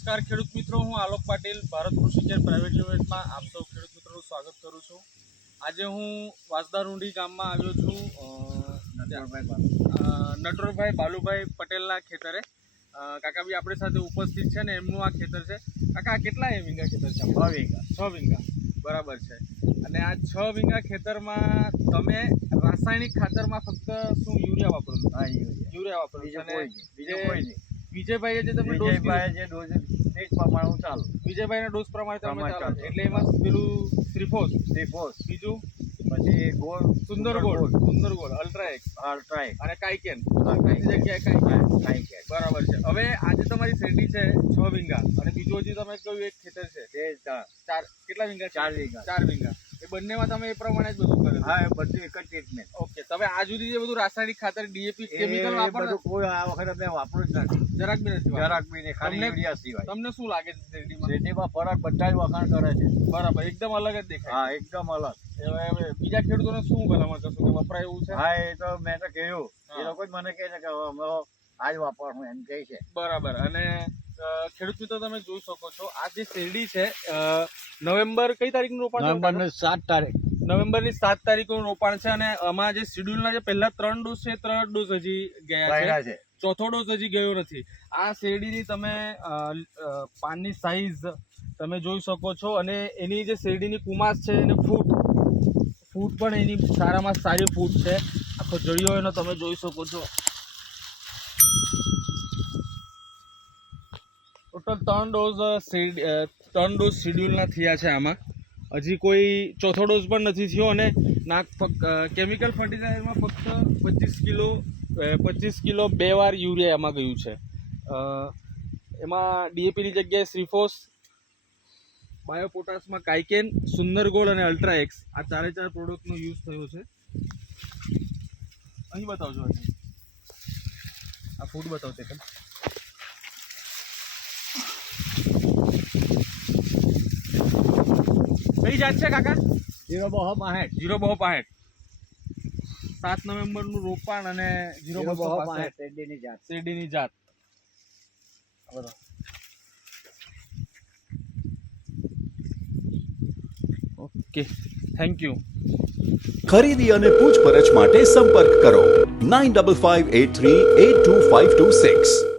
નમસ્કાર ખેડૂત મિત્રો, હું આલોક પાટીલ ભારત કૃષિ કેર પ્રાઇવેટ લિમિટેડમાં આપ સૌ ખેડૂત મિત્રોનું સ્વાગત કરું છું। આજે હું વાસદા રૂંડી ગામમાં આવ્યો છું નટવરભાઈ બાલુભાઈ પટેલના ખેતરે। કાકા બી આપણી સાથે ઉપસ્થિત છે ને એમનું આ ખેતર છે। કાકા કેટલા વીઘા ખેતર છે? 6 વીઘા। 6 વીઘા બરાબર છે। અને આ 6 વીઘા ખેતરમાં તમે રાસાયણિક ખાતરમાં ફક્ત શું યુરિયા વાપરો છો? હા, યુરિયા વાપરો છો। બીજું કોઈ નહીં। વિજયભાઈએ જે તમને ડોઝ પ્રમાણે હું ચાલુ। વિજયભાઈના ડોઝ પ્રમાણે તમે ચાલો એટલે એમાં પેલું શ્રીફોસ બીજું પછી ગોળ સુંદર ગોળ અલ્ટ્રાએક્સ અને કાઈકેન જગ્યાએ કાઈકેન બરાબર છે। હવે આજે તમારી શેરડી છે 6 વીઘા અને બીજું હજી તમે કહ્યું એક ખેતર છે તે 4 કેટલા વીઘા? 4 વીઘા। એ બંનેમાં તમે એ પ્રમાણે જ બધું કર્યું? હા, બધું એક જ ટ્રીટમેન્ટ। ઓકે, તમે આ સુધી જે બધું રાસાયણિક ખાતર ડીએપી કેમિકલ વાપરો? કોઈ આ વખતે અમે વાપરું જ નથી, જરાક બી નથી? ખાલી યુરિયા સિવાય। તમને શું લાગે છે શેરડીમાં? શેરડીમાં ફરક બધા જ વખાણ કરે છે। બરાબર, એકદમ અલગ જ દેખાય? હા, એકદમ અલગ। હવે બીજા ખેડૂતોને શું ભલામણ કરશો કે વપરાય એવું છે? હા, એ તો મેં તો કહ્યું, એ લોકો જ મને કહે છે કે અમે આજ વાપરવું એમ કહે છે। બરાબર। અને ખેડૂત મિત્રો તમે જોઈ શકો છો આ જે શેરડી છે નવેમ્બર કઈ તારીખનું રોપાણ? નવેમ્બરની 7 તારીખ। નવેમ્બરની 7 તારીખનું રોપાણ છે અને આમાં જે શેડ્યુલના જે પહેલા 3 ડોઝ છે 3 ડોઝ હજી ગયા છે, ચોથો ડોઝ હજી ગયો નથી। આ શેરડીની તમે પાનની સાઈઝ તમે જોઈ શકો છો અને એની જે શેરડીની કુમાસ છે એને ફૂટ પણ એની સારામાં સારી ફૂટ છે। આખો જળિયો એનો તમે જોઈ શકો છો। ટોટલ 3 ડોઝ શેડ્યુલના થયા છે આમાં, હજી કોઈ ચોથો ડોઝ પણ નથી થયો। અને કેમિકલ ફર્ટિલાઇઝરમાં ફક્ત 25 કિલો 2 વાર યુરિયા એમાં ગયું છે। એમાં ડીએપીની જગ્યાએ શ્રીફોસ, બાયોપોટાશમાં કાઈકેન, સુંદર ગોળ અને અલ્ટ્રાએક્સ આ 4 પ્રોડક્ટનો યુઝ થયો છે। અહીં બતાવજો, આ ફૂડ બતાવते કેમ કઈ જાત છે કાકા? 06265। 7 નવેમ્બરનું રોપાણ અને 06265 શેરડીની જાત। Okay, thank you. ખરીદી અને પૂછપરછ માટે સંપર્ક કરો 9558382526।